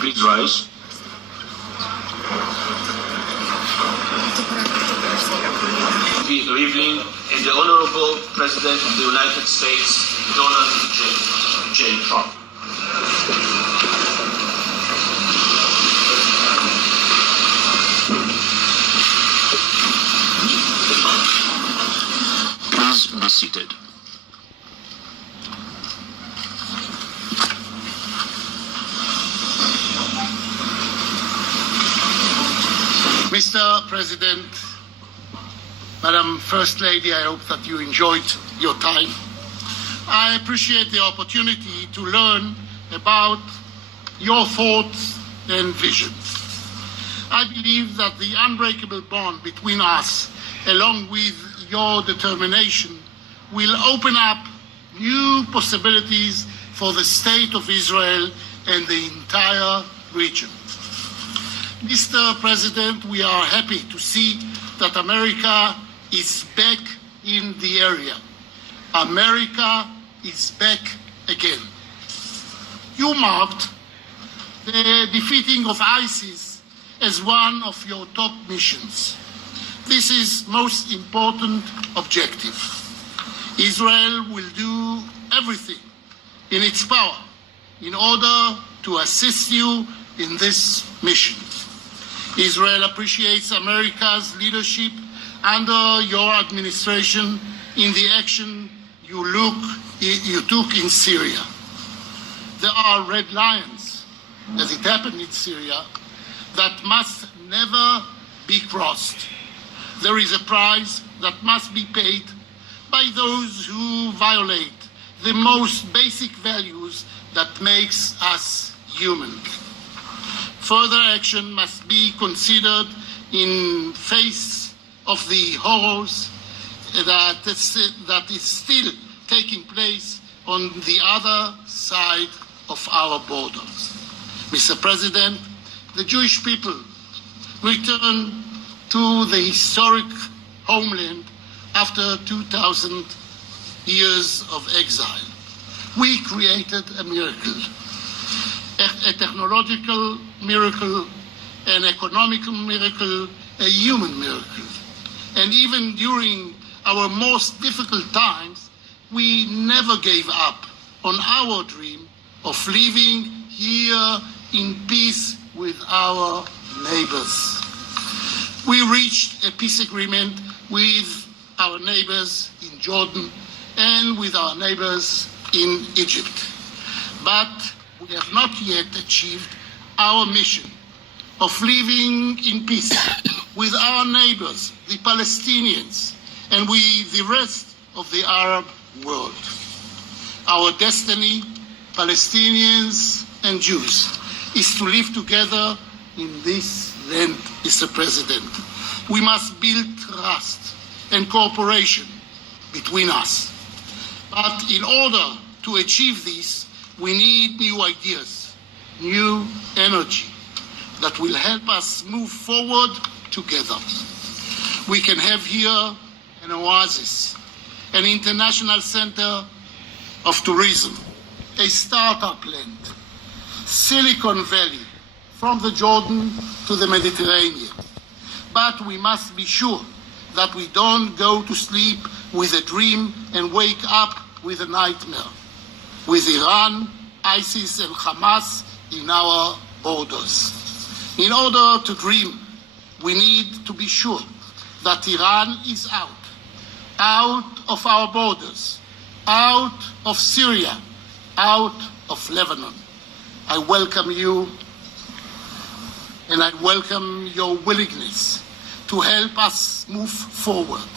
Please rise. Evening, and the Honorable President of the United States, Donald J. Trump. Please be seated. Mr. President, Madam First Lady, I hope that you enjoyed your time. I appreciate the opportunity to learn about your thoughts and visions. I believe that the unbreakable bond between us, along with your determination, will open up new possibilities for the State of Israel and the entire region. Mr. President, we are happy to see that America is back in the area. America is back again. You marked the defeating of ISIS as one of your top missions. This is most important objective. Israel will do everything in its power in order to assist you in this mission. Israel appreciates America's leadership under your administration in the action you took in Syria. There are red lines, as it happened in Syria, that must never be crossed. There is a price that must be paid by those who violate the most basic values that makes us human. Further action must be considered in face of the horrors that is still taking place on the other side of our borders. Mr. President, the Jewish people returned to the historic homeland after 2,000 years of exile. We created a miracle, a technological miracle, an economical miracle, a human miracle. And even during our most difficult times, we never gave up on our dream of living here in peace with our neighbors. We reached a peace agreement with our neighbors in Jordan and with our neighbors in Egypt. But we have not yet achieved our mission of living in peace with our neighbors, the Palestinians, and with the rest of the Arab world. Our destiny, Palestinians and Jews, is to live together in this land, Mr. President. We must build trust and cooperation between us. But in order to achieve this, we need new ideas, new energy that will help us move forward together. We can have here an oasis, an international center of tourism, a startup land, Silicon Valley, from the Jordan to the Mediterranean. But we must be sure that we don't go to sleep with a dream and wake up with a nightmare, with Iran, ISIS and Hamas in our borders. In order to dream, we need to be sure that Iran is out of our borders, out of Syria, out of Lebanon. I welcome you, and I welcome your willingness to help us move forward.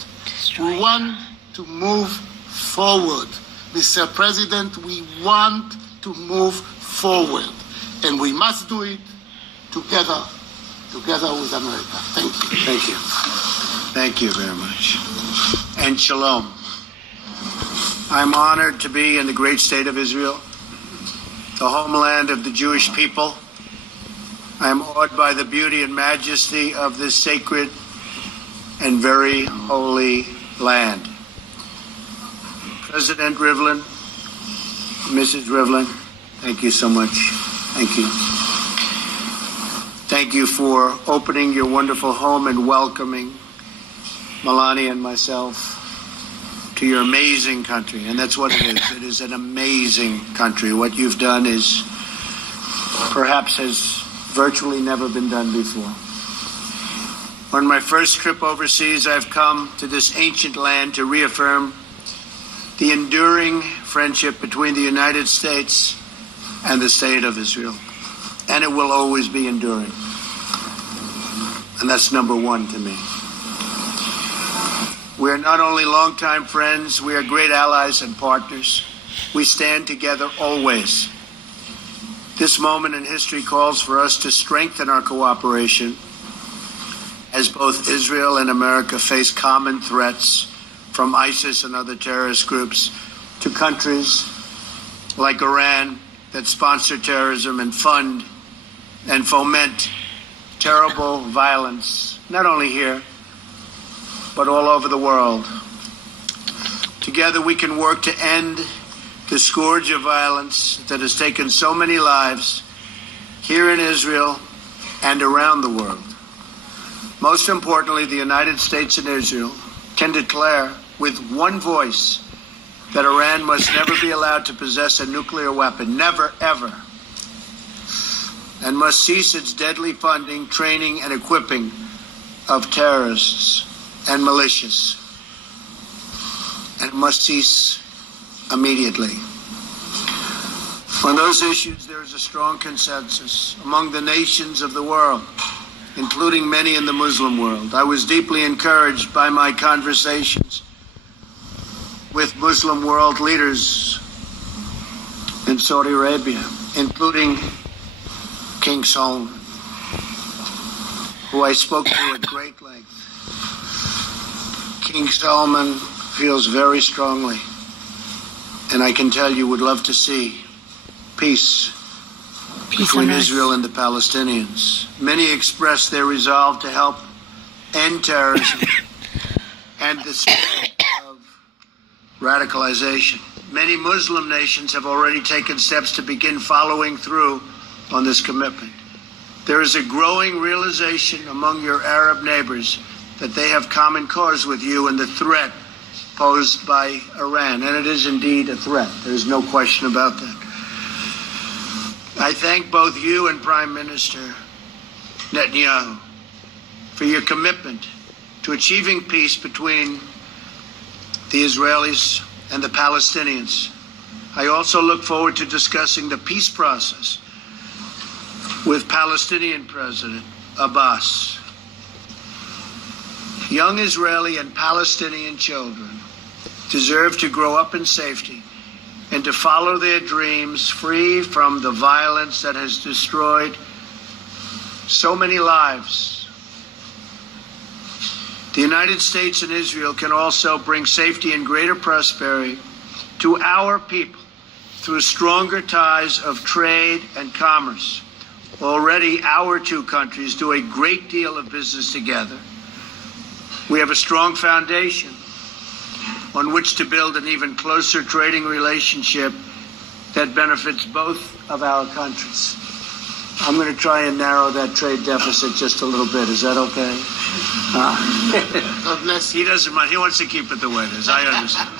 We want to move forward. Mr. President, we want to move forward, and we must do it together with America. Thank you. Thank you. Thank you very much. And shalom. I'm honored to be in the great state of Israel, the homeland of the Jewish people. I am awed by the beauty and majesty of this sacred and very holy land. President Rivlin, Mrs. Rivlin, thank you so much. Thank you. Thank you for opening your wonderful home and welcoming Melania and myself to your amazing country. And that's what it is. It is an amazing country. What you've done is perhaps has virtually never been done before. On my first trip overseas, I've come to this ancient land to reaffirm the enduring friendship between the United States and the State of Israel. And it will always be enduring. And that's number one to me. We are not only longtime friends, we are great allies and partners. We stand together always. This moment in history calls for us to strengthen our cooperation as both Israel and America face common threats from ISIS and other terrorist groups to countries like Iran that sponsor terrorism and fund and foment terrible violence, not only here, but all over the world. Together we can work to end the scourge of violence that has taken so many lives here in Israel and around the world. Most importantly, the United States and Israel can declare with one voice that Iran must never be allowed to possess a nuclear weapon, never, ever, and must cease its deadly funding, training, and equipping of terrorists and militias, and must cease immediately. On those issues, there is a strong consensus among the nations of the world, including many in the Muslim world. I was deeply encouraged by my conversations with Muslim world leaders in Saudi Arabia, including King Salman, who I spoke to at great length. King Salman feels very strongly, and I can tell you would love to see peace between Israel and the Palestinians. Many expressed their resolve to help end terrorism and the spread of radicalization. Many Muslim nations have already taken steps to begin following through on this commitment. There is a growing realization among your Arab neighbors that they have common cause with you in the threat posed by Iran. And it is indeed a threat. There's no question about that. I thank both you and Prime Minister Netanyahu for your commitment to achieving peace between the Israelis and the Palestinians. I also look forward to discussing the peace process with Palestinian President Abbas. Young Israeli and Palestinian children deserve to grow up in safety and to follow their dreams free from the violence that has destroyed so many lives. The United States and Israel can also bring safety and greater prosperity to our people through stronger ties of trade and commerce. Already, our two countries do a great deal of business together. We have a strong foundation on which to build an even closer trading relationship that benefits both of our countries. I'm going to try and narrow that trade deficit just a little bit. Is that okay? He doesn't mind. He wants to keep it the way it is. I understand.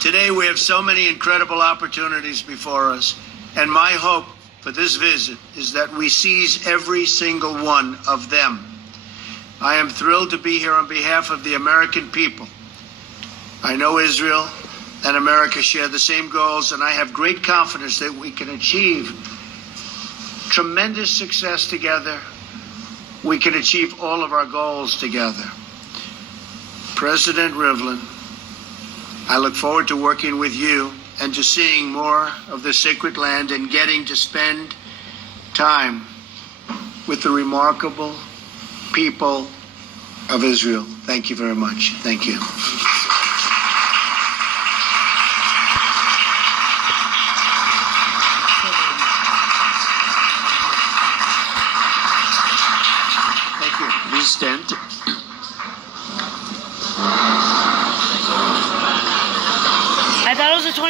Today we have so many incredible opportunities before us, and my hope for this visit is that we seize every single one of them. I am thrilled to be here on behalf of the American people. I know Israel and America share the same goals, and I have great confidence that we can achieve tremendous success together. We can achieve all of our goals together. President Rivlin, I look forward to working with you and to seeing more of the sacred land and getting to spend time with the remarkable people of Israel. Thank you very much. Thank you. Thank you. Please stand.